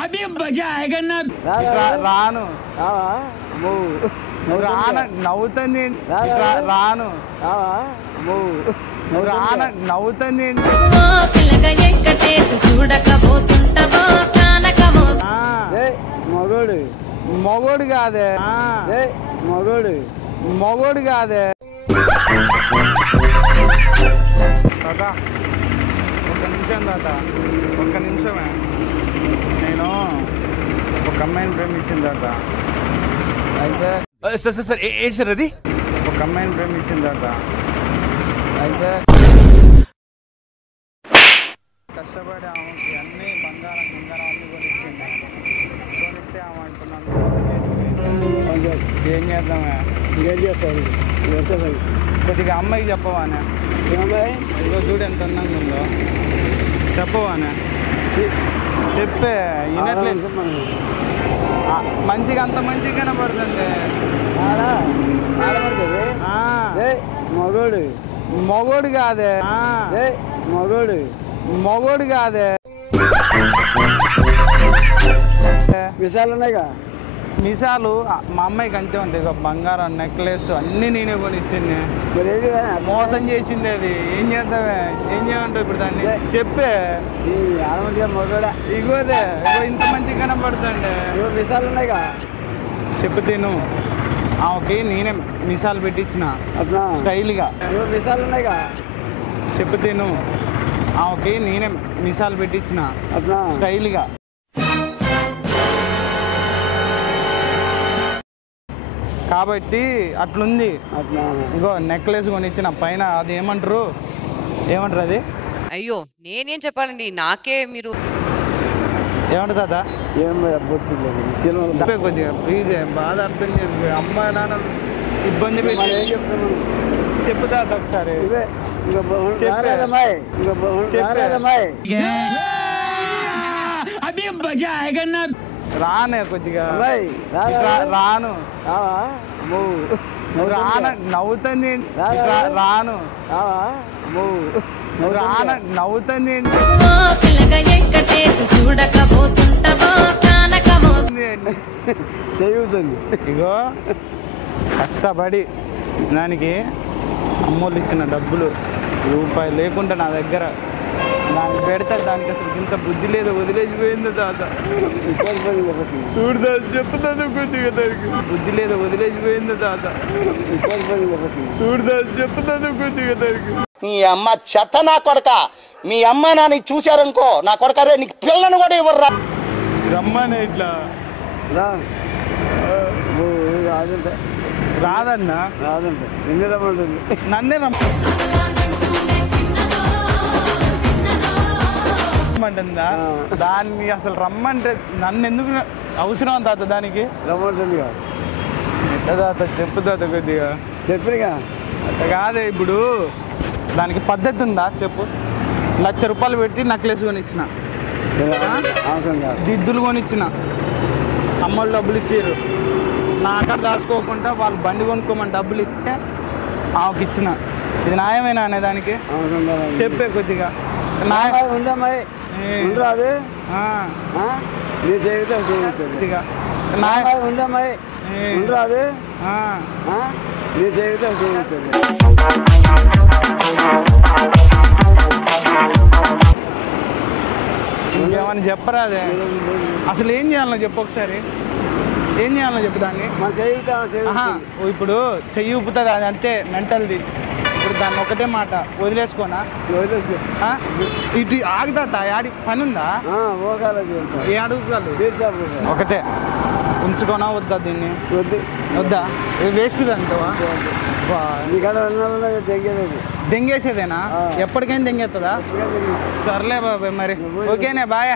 अभी मजा आएगा ना రాను నవ్వుతుంది రాను నవ్వుతుంది మొగోడు కాదే మొగోడు కాదే తాత ఒక్క నిమిషం తాత ఒక్క నిమిషమే నేను ఒక అమ్మాయిని ప్రేమించింది తాత అయితే సార్ ఏంటి సార్ అది ఒక అమ్మాయిని ప్రేమించింది తాత అయితే కష్టపడి ఆమెకి అన్నీ బంగారం అన్నీ కొనిచ్చింది కొనిస్తే ఆమె అంటున్నాను ఏం చేద్దామే ఏం చేస్తాను కొద్దిగా అమ్మాయికి చెప్పవానే ఇదిగో చూడు ఎంత అందంగా ఉందో చెప్పవానే చెప్పే వినట్లేదు మంచిగా అంత మంచిగా కనపడుతుంది మొగోడు కాదే మొగోడు కాదే విషయాలు ఉన్నాయిగా మిసాలు మా అమ్మాయికి అంతే ఉంటాయి ఇక బంగారం నెక్లెస్ అన్నీ నేనే కొనిచ్చింది మోసం చేసింది అది ఏం చేద్దామే ఏం చేయమంటావు ఇప్పుడు దాన్ని చెప్పే ఇగోదే ఇగో ఇంత మంచిగా కనపడుతుంది విషయాలు ఉన్నాయిగా చెప్పు తిను ఆమెకి నేనే మిసాలు పెట్టించిన స్టైల్గా విషయాలు ఉన్నాయిగా చెప్పు తిను ఆమెకి నేనే మిసాలు పెట్టించిన స్టైల్గా కాబట్టి అట్లుంది ఇగో నెక్లెస్ కొనిచ్చిన పైన అది ఏమంటారు అది అయ్యో నేనేం చెప్పాలండి నాకే మీరు ఏమంటారు తాత కొద్దిగా ప్లీజ్ బాధ అర్థం చేసుకో అమ్మ నాన్న ఇబ్బంది పెట్టి చెప్పు తాత ఒకసారి अभी मजा आएगा ना రానే కొద్దిగా రాను నవ్వుతుంది రాను నవ్వుతుంది ఇగో కష్టపడి దానికి అమ్మోళ్ళు ఇచ్చిన డబ్బులు రూపాయి లేకుండా నా దగ్గర దానికి పెడితే దానికి అసలు ఇంత బుద్ధి లేదు వదిలేసిపోయింది తాత చూడదా చెప్తాను కొద్దిగా దానికి బుద్ధి లేదు వదిలేసిపోయింది తాత చూడదా చెప్తాను కొద్దిగా దానికి నీ అమ్మ చెత్త నా కొడక మీ అమ్మ నాని చూశారనుకో నా కొడక రే నీకు పిల్లను కూడా ఇవ్వరు రమ్మనే ఇట్లా రాదన్నా నన్నే రమ్మంటుందా దాన్ని అసలు రమ్మంటే నన్ను ఎందుకు అవసరం తాత దానికి రమ్మంటుందిగా ఎట్లా తాత చెప్పు తాత కొద్దిగా చెప్పిగా అట్లా కాదే ఇప్పుడు దానికి పద్ధతి ఉందా చెప్పు ₹1,00,000 పెట్టి నెక్లెస్ కొనిచ్చిన దిద్దులు కొనిచ్చిన అమ్మలు డబ్బులు ఇచ్చారు నా అక్కడ దాచుకోకుండా వాళ్ళు బండి కొనుక్కోమని డబ్బులు ఇస్తే ఆమెకి ఇచ్చిన ఇది న్యాయమేనా అనే దానికి చెప్పే కొద్దిగా ఇంకేమని చెప్పరాదే అసలు ఏం చేయాలో చెప్పు ఒకసారి ఏం చేయాలో చెప్పు దాన్ని ఇప్పుడు చెయ్యి ఊపుతుంది అది అంతే మెంటల్ది ఇప్పుడు దాన్ని ఒకటే మాట వదిలేసుకోనా ఇటు ఆగుతా యాడి పని ఉందా ఏ అడుగుతాడు ఒకటే ఉంచుకోనా వద్దా దీన్ని వద్దా వేస్ట్ అంటావా దెంగేసేదేనా ఎప్పటికైనా దెంగేస్తుందా సర్లే బాబాయ్ మరి ఓకేనే బాయ్